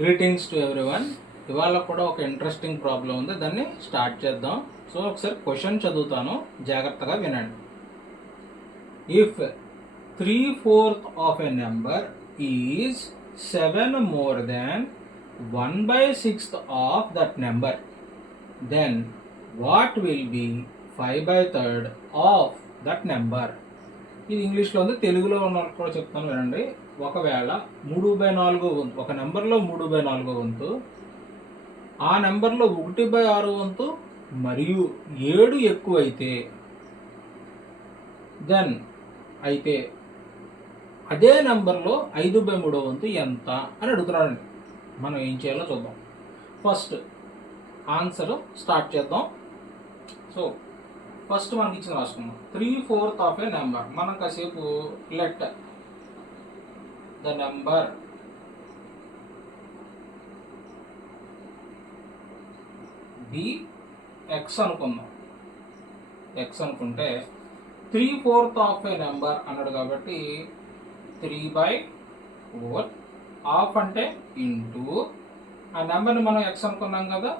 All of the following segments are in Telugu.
Greetings to everyone. ఇవాళ కూడా ఒక ఇంట్రెస్టింగ్ ప్రాబ్లం ఉంది, దాన్ని స్టార్ట్ చేద్దాం. సో ఒకసారి క్వశ్చన్ చదువుతాను, జాగ్రత్తగా వినండి. If 3/4 of a number is 7 more than 1/6 of that number, then what will be 5/3 of that number. ఇది ఇంగ్లీష్లో ఉంది, తెలుగులో ఉన్న కూడా చెప్తాను వినండి. ఒకవేళ 3/4 వంతు, ఒక నెంబర్లో 3/4 వంతు, ఆ నెంబర్లో 1/6 వంతు మరియు 7 ఎక్కువైతే, దెన్ అయితే అదే నెంబర్లో 5/3 వంతు ఎంత అని అడుగుతున్నాడండి. మనం ఏం చేయాలో చూద్దాం. ఫస్ట్ ఆన్సర్ స్టార్ట్ చేద్దాం. సో ఫస్ట్ మనకి ఇచ్చిన రాసుకుందాం. 3/4 ఆఫ్ ఏ నెంబర్. మనం కాసేపు let the number be x అనుకుందాం. ఎక్స్ అనుకుంటే 3/4 ఆఫ్ ఏ నెంబర్ అన్నాడు కాబట్టి 3/4 ఆఫ్ అంటే ఇంటూ ఆ నెంబర్ని మనం ఎక్స్ అనుకున్నాం కదా,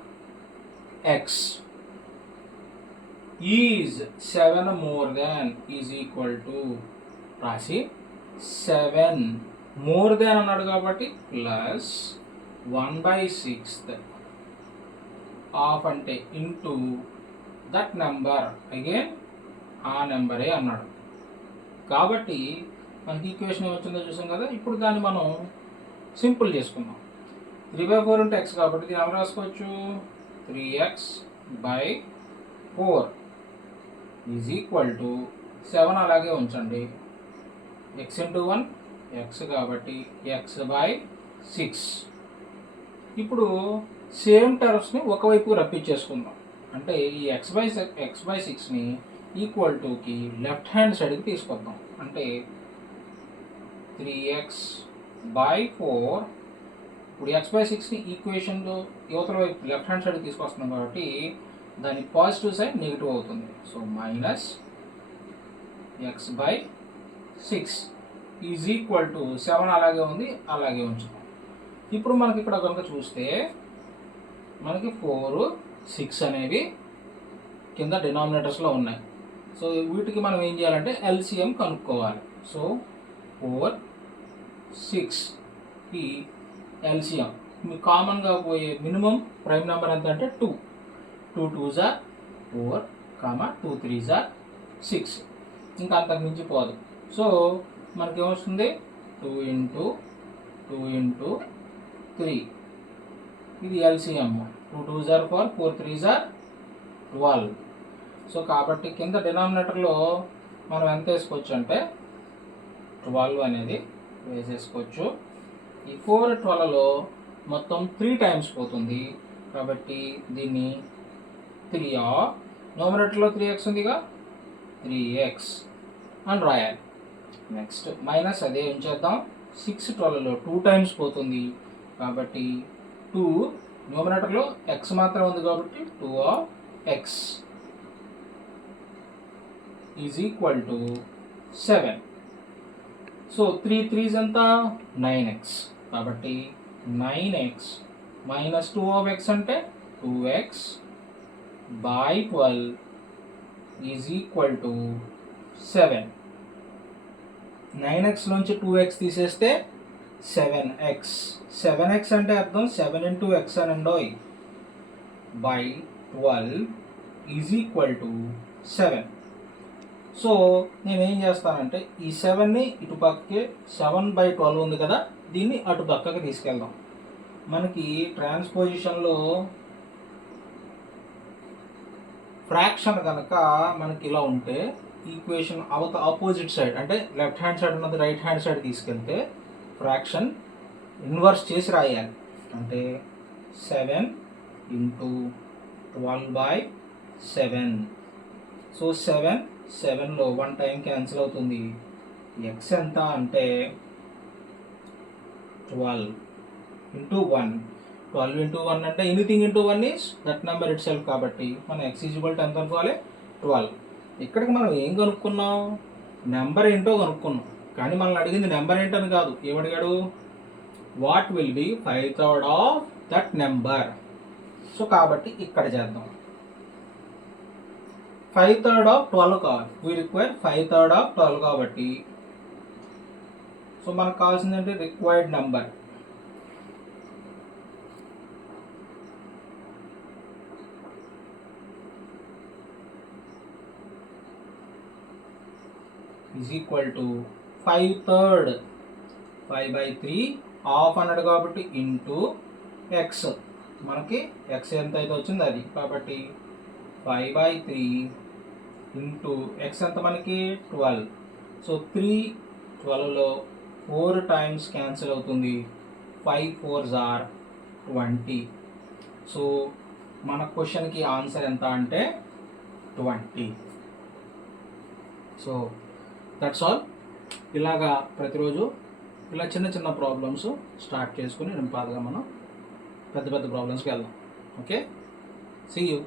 X is 7 more than is equal to రాసి 7 more than అన్నాడు కాబట్టి ప్లస్ 1/6 ఆఫ్ అంటే ఇంటూ దట్ నెంబర్, అగైన్ ఆ నెంబరే అన్నాడు. కాబట్టి మనకి ఈక్వేషన్ ఏమొచ్చిందో చూసాం కదా. ఇప్పుడు దాన్ని మనం సింపుల్ చేసుకుందాం. 3/4 అంటే ఎక్స్ కాబట్టి దీన్ని ఎలా రాసుకోవచ్చు, 3x/4 ఈజ్ ఈక్వల్ టు 7 అలాగే ఉంచండి. ఎక్స్ ఇంటూ 1 ఎక్స్ కాబట్టి x/6. ఇప్పుడు సేమ్ టర్మ్స్ని ఒకవైపు రప్పించేసుకుందాం. అంటే ఈ x/6ని ఈక్వల్ టుకి లెఫ్ట్ హ్యాండ్ సైడ్కి తీసుకొద్దాం. అంటే 3x/4. ఇప్పుడు x/6ని ఈక్వేషన్లో యువతల వైపు లెఫ్ట్ హ్యాండ్ సైడ్కి తీసుకొస్తున్నాం కాబట్టి దాని పాజిటివ్ సైడ్ నెగిటివ్ అవుతుంది. So minus x/6 is equal to 7 అలాగే ఉంది, అలాగే ఉంచుతాం. ఇప్పుడు మనకి ఇక్కడ కనుక చూస్తే మనకి 4, 6 అనేవి కింద డినామినేటర్స్లో ఉన్నాయి. సో వీటికి మనం ఏం చేయాలంటే ఎల్సిఎం కనుక్కోవాలి. సో 4, 6 ఈ ఎల్సిఎం మీకు కామన్గా పోయే మినిమం ప్రైమ్ నెంబర్ ఎంత అంటే 2. 2 2s are 4, 2 3s are 6. ఇంకా అంతకు మించి పోదు. సో మనకి ఏమొస్తుంది 2 × 3. ఇది LCM. 2 2s are 4, 4 3s are 12. So కాబట్టి కింద డినామినేటర్లో మనం ఎంత వేసుకోవచ్చు అంటే 12 అనేది వేసేసుకోవచ్చు. ఈ 4 12లో మొత్తం 3 టైమ్స్ పోతుంది కాబట్టి దీన్ని 3 న్యూమరేటర్లో 3x ఉందిగా, 3x అని రాయాలి. నెక్స్ట్ మైనస్ అదే ఉంచేద్దాం. 6 12లో 2 టైమ్స్ పోతుంది కాబట్టి 2 న్యూమరేటర్లో x మాత్రం ఉంది కాబట్టి 2x is equal to 7. So 3 3s ఎంత 9x కాబట్టి 9x మైనస్ 2x అంటే 2x/12 is equal to 7. 9x నుంచి 2x తీసేస్తే 7x. 7x అంటే అర్థం 7 × x అనండోయ్ by 12 is equal to 7. So నేనేం చేస్తానంటే ఈ 7ని ఇటు పక్కకి 7/12 ఉంది కదా, దీన్ని అటు పక్కకి తీసుకెళ్దాం. మనకి ట్రాన్స్పోజిషన్లో ఫ్రాక్షన్ కనుక మనకి ఇలా ఉంటే ఈక్వేషన్ ఆపోజిట్ సైడ్ అంటే లెఫ్ట్ హ్యాండ్ సైడ్ ఉన్నది రైట్ హ్యాండ్ సైడ్ తీసుకెళ్తే ఫ్రాక్షన్ ఇన్వర్స్ చేసి రాయాలి. అంటే 7 × 12/7. సో 7లో 1 టైం క్యాన్సిల్ అవుతుంది. ఎక్స్ ఎంత అంటే 12 × 1. 12 × 1 అంటే anything × 1 is that number it self కాబట్టి మనం x = ఎంత అనుకోవాలి 12. ఇక్కడికి మనం ఏం కనుక్కున్నాం, నెంబర్ ఏంటో కనుక్కున్నాం. కానీ మనల్ని అడిగింది నెంబర్ ఏంటని కాదు. ఏమడిగాడు what will be 5/3 of that number. So కాబట్టి ఇక్కడ చేద్దాం. 5/3 ఆఫ్ 12 కావాలి. వీ రిక్వైర్ 5/3 ఆఫ్ 12 కాబట్టి సో మనకు కావాల్సిందంటే required number is equal to 5/3 5/3 of అన్నాడు కాబట్టి ఇంటూ ఎక్స్. మనకి ఎక్స్ ఎంత అయితే వచ్చింది అది, కాబట్టి 5/3 ఇంటూ ఎక్స్ ఎంత మనకి 12. సో 3 12లో 4 టైమ్స్ క్యాన్సిల్ అవుతుంది. 5 4s are 20. సో మన క్వశ్చన్కి ఆన్సర్ ఎంత అంటే 20. So that's all. ఇలాగా ప్రతిరోజు ఇలా చిన్న చిన్న ప్రాబ్లమ్స్ స్టార్ట్ చేసుకుని నింపాదిగా మనం పెద్ద పెద్ద ప్రాబ్లమ్స్కి వెళ్దాం. Okay, see you.